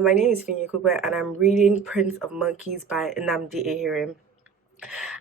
My name is Fiyin Okupe and I'm reading Prince of Monkeys by Nnamdi Ehirim.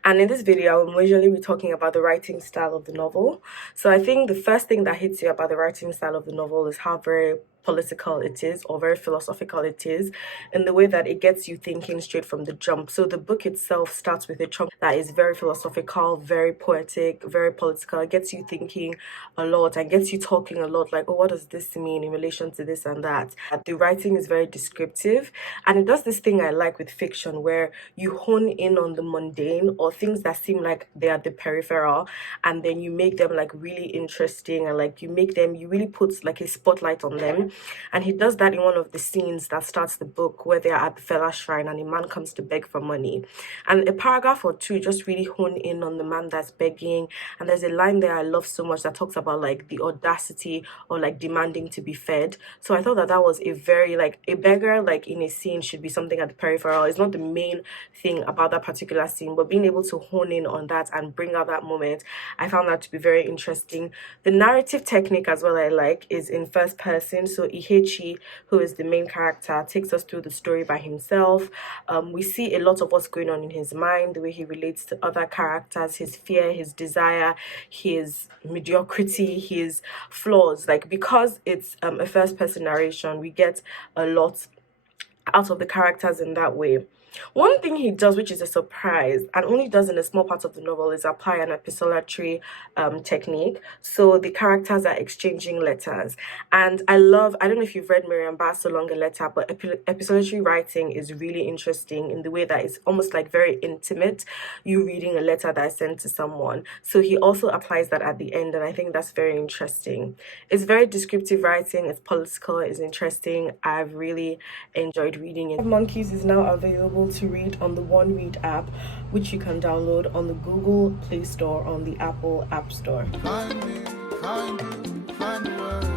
And in this video, I will majorly be talking about the writing style of the novel. So I think the first thing that hits you about the writing style of the novel is how very political it is, or very philosophical it is, in the way that it gets you thinking straight from the jump. So the book itself starts with a chunk that is very philosophical, very poetic, very political. It gets you thinking a lot and gets you talking a lot, like, oh, what does this mean in relation to this and that? The writing is very descriptive, and it does this thing I like with fiction where you hone in on the mundane or things that seem like they are the peripheral, and then you make them like really interesting, and like you really put like a spotlight on them. And he does that in one of the scenes that starts the book, where they are at the fella shrine and a man comes to beg for money, and a paragraph or two just really hone in on the man that's begging. And there's a line there I love so much that talks about like the audacity or like demanding to be fed. So I thought that that was a very, like, a beggar like in a scene should be something at the peripheral. It's not the main thing about that particular scene, but being able to hone in on that and bring out that moment, I found that to be very interesting. The narrative technique as well I like is in first person. So Ihechi, who is the main character, takes us through the story by himself. We see a lot of what's going on in his mind, the way he relates to other characters, his fear, his desire, his mediocrity, his flaws. Like, because it's a first person narration, we get a lot out of the characters in that way. One thing he does, which is a surprise, and only does in a small part of the novel, is apply an epistolatory technique. So the characters are exchanging letters. And I don't know if you've read Miriam Barr's So Long a Letter, but epistolatory writing is really interesting in the way that it's almost like very intimate, you reading a letter that is sent to someone. So he also applies that at the end, and I think that's very interesting. It's very descriptive writing, it's political, it's interesting. I've really enjoyed reading it. Monkeys is now available to read on the One Read app, which you can download on the Google Play Store, on the Apple App Store. Find me, find you, find the world.